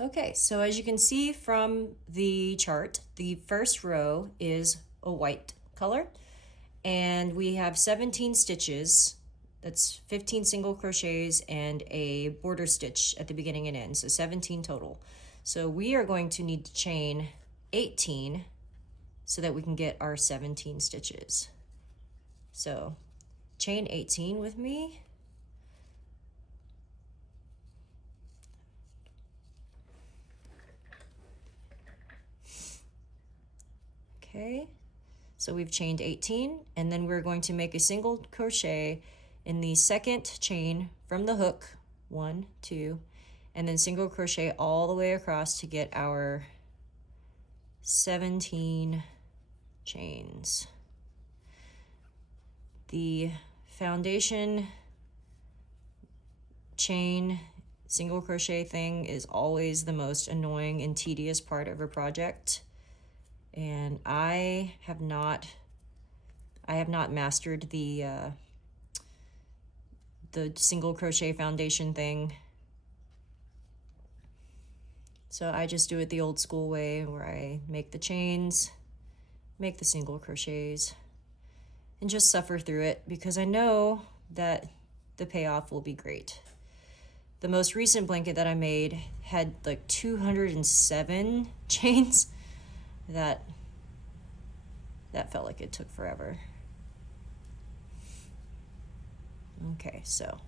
Okay, so as you can see from the chart, the first row is a white color, and we have 17 stitches. That's 15 single crochets and a border stitch at the beginning and end, so 17 total. So we are going to need to chain 18 so that we can get our 17 stitches. So chain 18 with me. Okay, so we've chained 18, and then we're going to make a single crochet in the second chain from the hook, 1, 2, and then single crochet all the way across to get our 17 chains. The foundation chain single crochet thing is always the most annoying and tedious part of a project, and I have not mastered the single crochet foundation thing. So I just do it the old school way, where I make the chains, make the single crochets, and just suffer through it, because I know that the payoff will be great. The most recent blanket that I made had like 207 chains. That felt like it took forever. Okay, so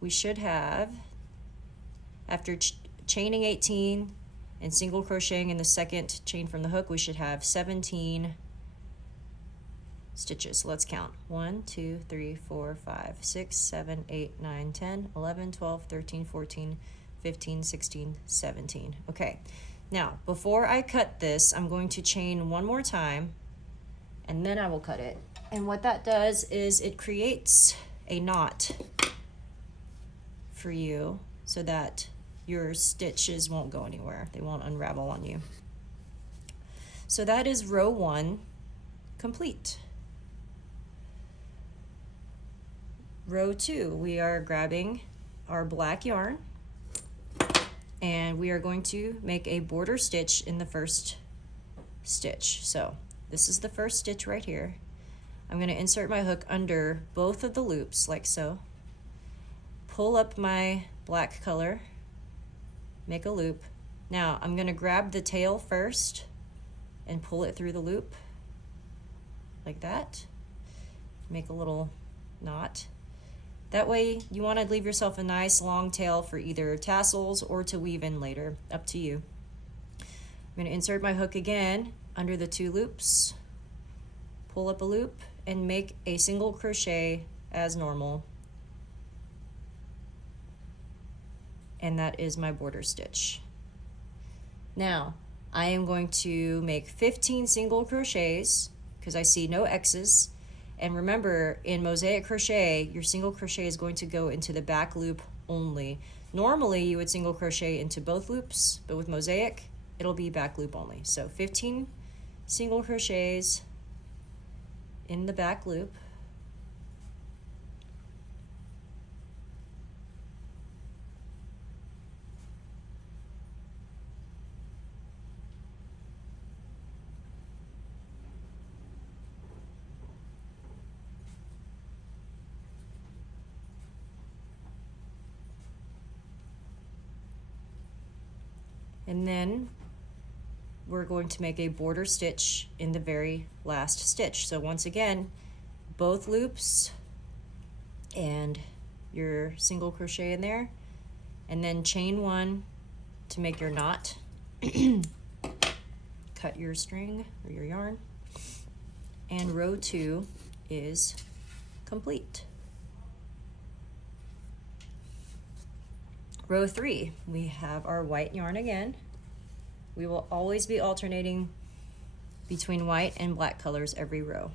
we should have, after chaining 18 and single crocheting in the second chain from the hook, we should have 17 stitches. So let's count. 1, 2, 3, 4, 5, 6, 7, 8, 9, 10, 11, 12, 13, 14, 15, 16, 17. Okay, now before I cut this, I'm going to chain one more time, and then I will cut it. And what that does is it creates a knot for you so that your stitches won't go anywhere. They won't unravel on you. So that is row 1 complete. Row 2, we are grabbing our black yarn, and we are going to make a border stitch in the first stitch. So this is the first stitch right here. I'm going to insert my hook under both of the loops like so, pull up my black color, make a loop. Now I'm going to grab the tail first and pull it through the loop like that, make a little knot. That way you want to leave yourself a nice long tail for either tassels or to weave in later, up to you. I'm going to insert my hook again under the 2 loops, pull up a loop, and make a single crochet as normal. And that is my border stitch. Now I am going to make 15 single crochets because I see no X's. And remember, in mosaic crochet, your single crochet is going to go into the back loop only. Normally you would single crochet into both loops, but with mosaic it'll be back loop only. So 15 single crochets in the back loop. And then we're going to make a border stitch in the very last stitch. So once again, both loops and your single crochet in there, and then chain 1 to make your knot. Cut your string or your yarn, and row 2 is complete. Row 3, we have our white yarn again. We will always be alternating between white and black colors every row.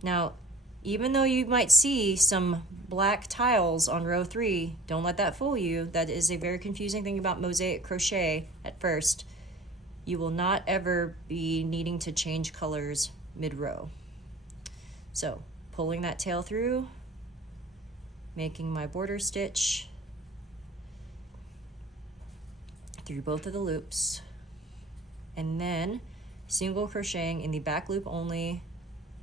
Now, even though you might see some black tiles on row 3, don't let that fool you. That is a very confusing thing about mosaic crochet at first. You will not ever be needing to change colors mid-row. So, pulling that tail through, making my border stitch, through both of the loops, and then single crocheting in the back loop only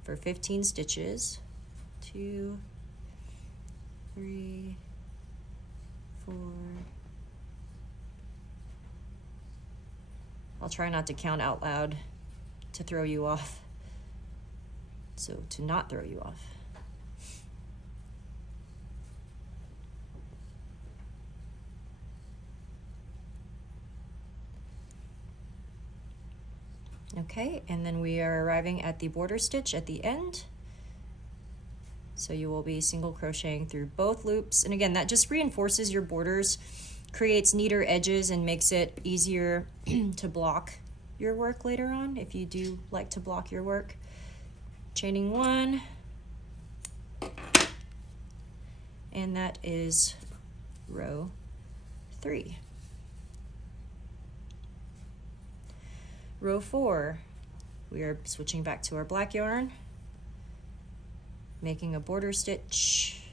for 15 stitches. 2, 3, 4. I'll try not to count out loud to throw you off. So to not throw you off. Okay, and then we are arriving at the border stitch at the end. So you will be single crocheting through both loops. And again, that just reinforces your borders, creates neater edges, and makes it easier to block your work later on if you do like to block your work. Chaining 1, and that is row 3. Row 4, we are switching back to our black yarn, making a border stitch,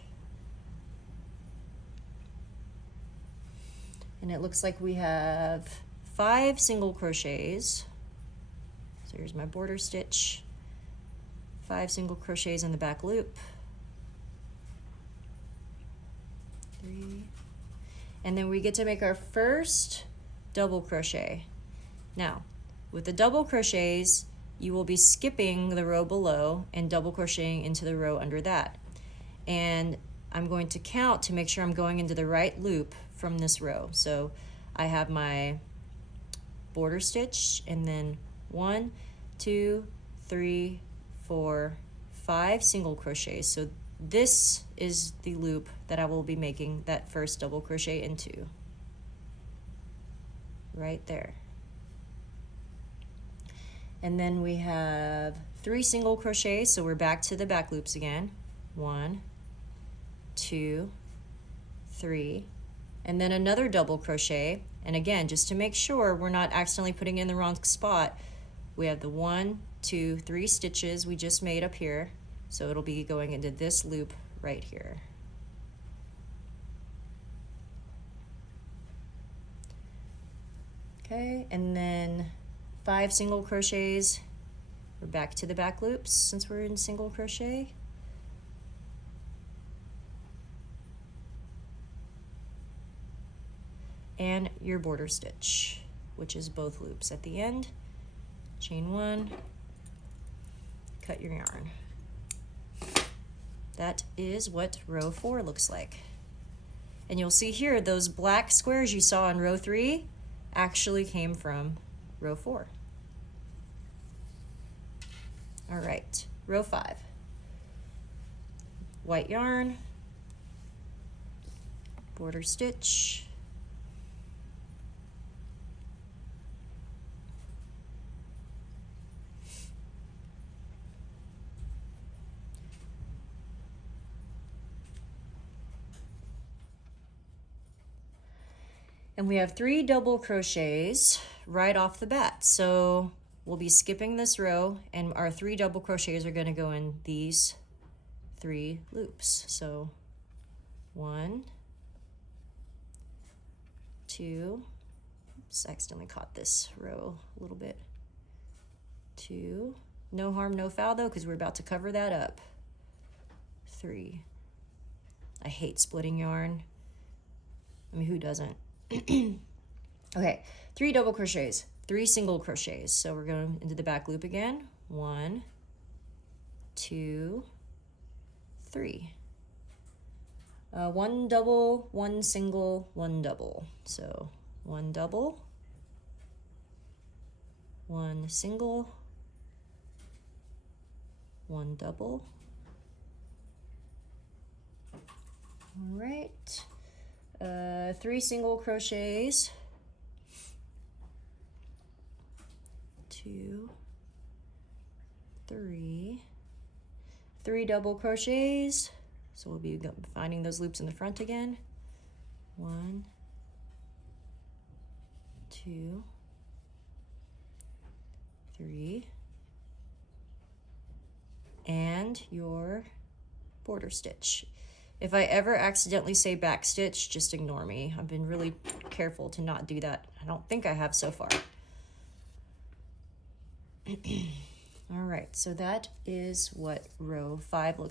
and it looks like we have 5 single crochets. So here's my border stitch, 5 single crochets in the back loop, 3, and then we get to make our first double crochet. Now, with the double crochets, you will be skipping the row below and double crocheting into the row under that. And I'm going to count to make sure I'm going into the right loop from this row. So I have my border stitch, and then 1, 2, 3, 4, 5 single crochets. So this is the loop that I will be making that first double crochet into. Right there. And then we have 3 single crochets, so we're back to the back loops again. 1, 2, 3, and then another double crochet. And again, just to make sure we're not accidentally putting it in the wrong spot, we have the 1, 2, 3 stitches we just made up here. So it'll be going into this loop right here. Okay, and then 5 single crochets. We're back to the back loops since we're in single crochet. And your border stitch, which is both loops at the end. Chain 1, cut your yarn. That is what row 4 looks like. And you'll see here, those black squares you saw in row 3 actually came from row 4. All right, row 5. White yarn, border stitch, and we have 3 double crochets right off the bat. So we'll be skipping this row, and our 3 double crochets are going to go in these 3 loops. So 1, 2, oops, I accidentally caught this row a little bit. 2, no harm, no foul though, because we're about to cover that up. 3. I hate splitting yarn. I mean, who doesn't? Okay, 3 double crochets, 3 single crochets. So we're going into the back loop again. 1, 2, 3. 1 double, 1 single, 1 double. So 1 double, 1 single, 1 double. All right. 3 single crochets, 2, 3, 3 double crochets. So we'll be finding those loops in the front again. 1, 2, 3, and your border stitch. If I ever accidentally say back stitch, just ignore me. I've been really careful to not do that. I don't think I have so far. All right, so that is what row 5 looks like.